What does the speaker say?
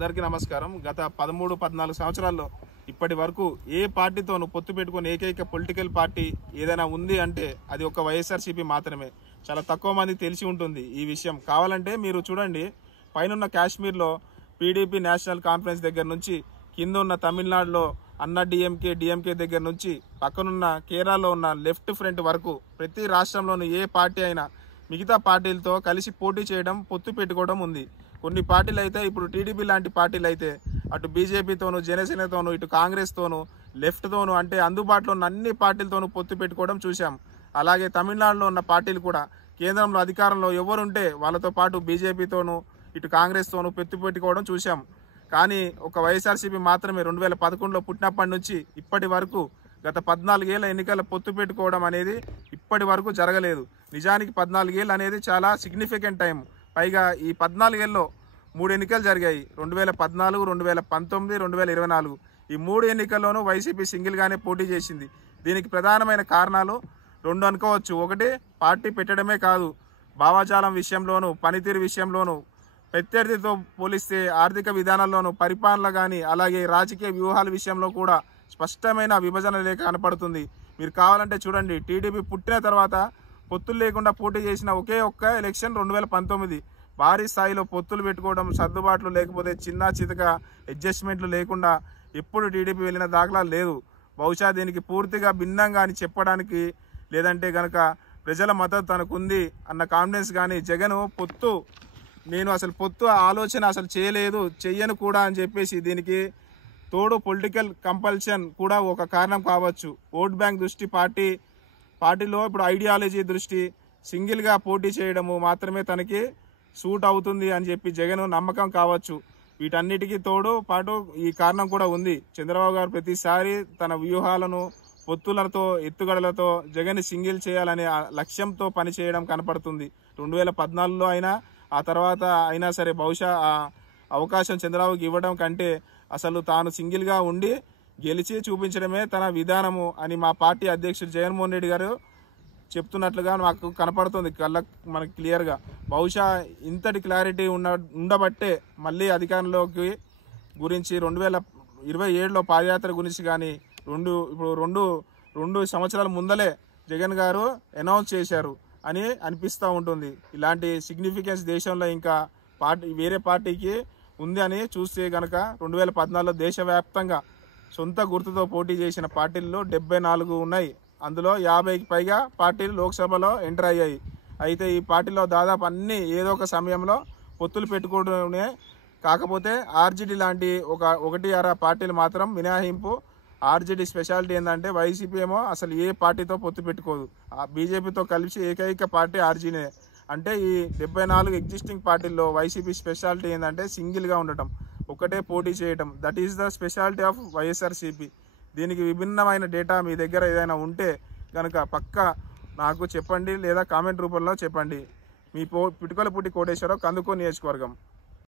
అందరికీ నమస్కారం. గత 13-14 సంవత్సరాల్లో ఇప్పటి వరకు ఏ పార్టీతోనూ పొత్తు పెట్టుకుని ఏకైక పొలిటికల్ పార్టీ ఏదైనా ఉంది అంటే అది ఒక వైఎస్ఆర్సీపీ మాత్రమే. చాలా తక్కువ మంది తెలిసి ఉంటుంది ఈ విషయం. కావాలంటే మీరు చూడండి, పైనున్న కాశ్మీర్లో పీడీపీ నేషనల్ కాన్ఫరెన్స్ దగ్గర నుంచి, కింద ఉన్న తమిళనాడులో అన్నా డిఎంకే దగ్గర నుంచి, పక్కనున్న కేరళలో ఉన్న లెఫ్ట్ ఫ్రంట్ వరకు ప్రతి రాష్ట్రంలోని ఏ పార్టీ అయినా మిగతా పార్టీలతో కలిసి పోటీ చేయడం, పొత్తు పెట్టుకోవడం ఉంది. కొన్ని పార్టీలు అయితే ఇప్పుడు టీడీపీ లాంటి పార్టీలు అయితే అటు బీజేపీతోనూ, జనసేనతోనూ, ఇటు కాంగ్రెస్తోనూ, లెఫ్ట్తోనూ అంటే అందుబాటులో ఉన్న అన్ని పార్టీలతోనూ పొత్తు పెట్టుకోవడం చూసాం. అలాగే తమిళనాడులో ఉన్న పార్టీలు కూడా కేంద్రంలో అధికారంలో ఎవరుంటే వాళ్ళతో పాటు బీజేపీతోనూ, ఇటు కాంగ్రెస్తోనూ పొత్తు పెట్టుకోవడం చూసాం. కానీ ఒక వైఎస్ఆర్సీపీ మాత్రమే 2011లో పుట్టినప్పటి నుంచి ఇప్పటి వరకు గత 14 ఏళ్ల ఎన్నికల పొత్తు పెట్టుకోవడం అనేది ఇప్పటి వరకు జరగలేదు. నిజానికి 14 ఏళ్ళు అనేది చాలా సిగ్నిఫికెంట్ టైం. పైగా ఈ 14 ఏళ్ళలో 3 ఎన్నికలు జరిగాయి. 2014, 2019, 2024. ఈ 3 ఎన్నికల్లోనూ వైసీపీ సింగిల్గానే పోటీ చేసింది. దీనికి ప్రధానమైన కారణాలు 2 అనుకోవచ్చు. ఒకటి, పార్టీ పెట్టడమే కాదు, భావజాలం విషయంలోనూ, పనితీరు విషయంలోనూ, ప్రత్యర్థితో పోలిస్తే ఆర్థిక విధానాల్లోనూ, పరిపాలన కానీ, అలాగే రాజకీయ వ్యూహాల విషయంలో కూడా స్పష్టమైన విభజన లేఖ కనపడుతుంది. మీరు కావాలంటే చూడండి, టీడీపీ పుట్టిన తర్వాత పొత్తులు లేకుండా పోటీ చేసిన ఒకే ఒక్క ఎలక్షన్ 2019. భారీ స్థాయిలో పొత్తులు పెట్టుకోవడం, సర్దుబాట్లు లేకపోతే చిన్న చితక అడ్జస్ట్మెంట్లు లేకుండా ఎప్పుడు టీడీపీ వెళ్ళిన దాఖలాలు లేదు. బహుశా దీనికి పూర్తిగా భిన్నంగా అని చెప్పడానికి, లేదంటే కనుక ప్రజల మద్దతు తనకుంది అన్న కాన్ఫిడెన్స్ కానీ, జగన్ నేను అసలు పొత్తు ఆలోచన అసలు చేయలేదు, చెయ్యను కూడా అని చెప్పేసి, దీనికి తోడు పొలిటికల్ కంపల్షన్ కూడా ఒక కారణం కావచ్చు. ఓట్ బ్యాంక్ దృష్టి, పార్టీలో ఇప్పుడు ఐడియాలజీ దృష్టి, సింగిల్గా పోటీ చేయడము మాత్రమే తనకి సూట్ అవుతుంది అని చెప్పి జగన్ నమ్మకం కావచ్చు. వీటన్నిటికీ తోడు పాటు ఈ కారణం కూడా ఉంది. చంద్రబాబు గారు ప్రతిసారి తన వ్యూహాలను, పొత్తులతో, ఎత్తుగడలతో జగన్ సింగిల్ చేయాలనే లక్ష్యంతో పనిచేయడం కనపడుతుంది. 2014లో అయినా, ఆ తర్వాత అయినా సరే బహుశా ఆ అవకాశం చంద్రబాబుకి ఇవ్వడం కంటే అసలు తాను సింగిల్గా ఉండి గెలిచి చూపించడమే తన విధానము అని మా పార్టీ అధ్యక్షుడు జగన్మోహన్ రెడ్డి గారు చెప్తున్నట్లుగా మాకు కనపడుతుంది మనకి క్లియర్గా. బహుశా ఇంతటి క్లారిటీ ఉండబట్టే మళ్ళీ అధికారంలోకి గురించి 2027లో పాదయాత్ర గురించి కానీ, రెండు సంవత్సరాల ముందలే జగన్ గారు అనౌన్స్ చేశారు అని అనిపిస్తూ ఉంటుంది. ఇలాంటి సిగ్నిఫికెన్స్ దేశంలో ఇంకా వేరే పార్టీకి ఉంది అని చూస్తే కనుక 2014లో దేశవ్యాప్తంగా సొంత గుర్తుతో పోటీ చేసిన పార్టీల్లో 74 ఉన్నాయి. అందులో 50కి పైగా పార్టీలు లోక్సభలో ఎంటర్ అయ్యాయి. అయితే ఈ పార్టీలో దాదాపు అన్ని ఏదో ఒక సమయంలో పొత్తులు పెట్టుకోవడమే. కాకపోతే ఆర్జేడీ లాంటి ఒకటి అర పార్టీలు మాత్రం మినహాయింపు. ఆర్జేడీ స్పెషాలిటీ ఏంటంటే వైసీపీ ఏమో అసలు ఏ పార్టీతో పొత్తు పెట్టుకోదు. బీజేపీతో కలిసి ఏకైక పార్టీ ఆర్జీనే. అంటే ఈ 74 ఎగ్జిస్టింగ్ పార్టీల్లో వైసీపీ స్పెషాలిటీ ఏంటంటే సింగిల్గా ఉండటం, ఒకటే పోటీ చేయటం. That is the speciality of YSRCP. దీనికి విభిన్నమైన డేటా మీ దగ్గర ఏదైనా ఉంటే కనుక పక్కా నాకు చెప్పండి, లేదా కామెంట్ రూపంలో చెప్పండి. మీ పిటుకలపూటి కోటేశ్వరరావు, కందుకూరు నియోజకవర్గం.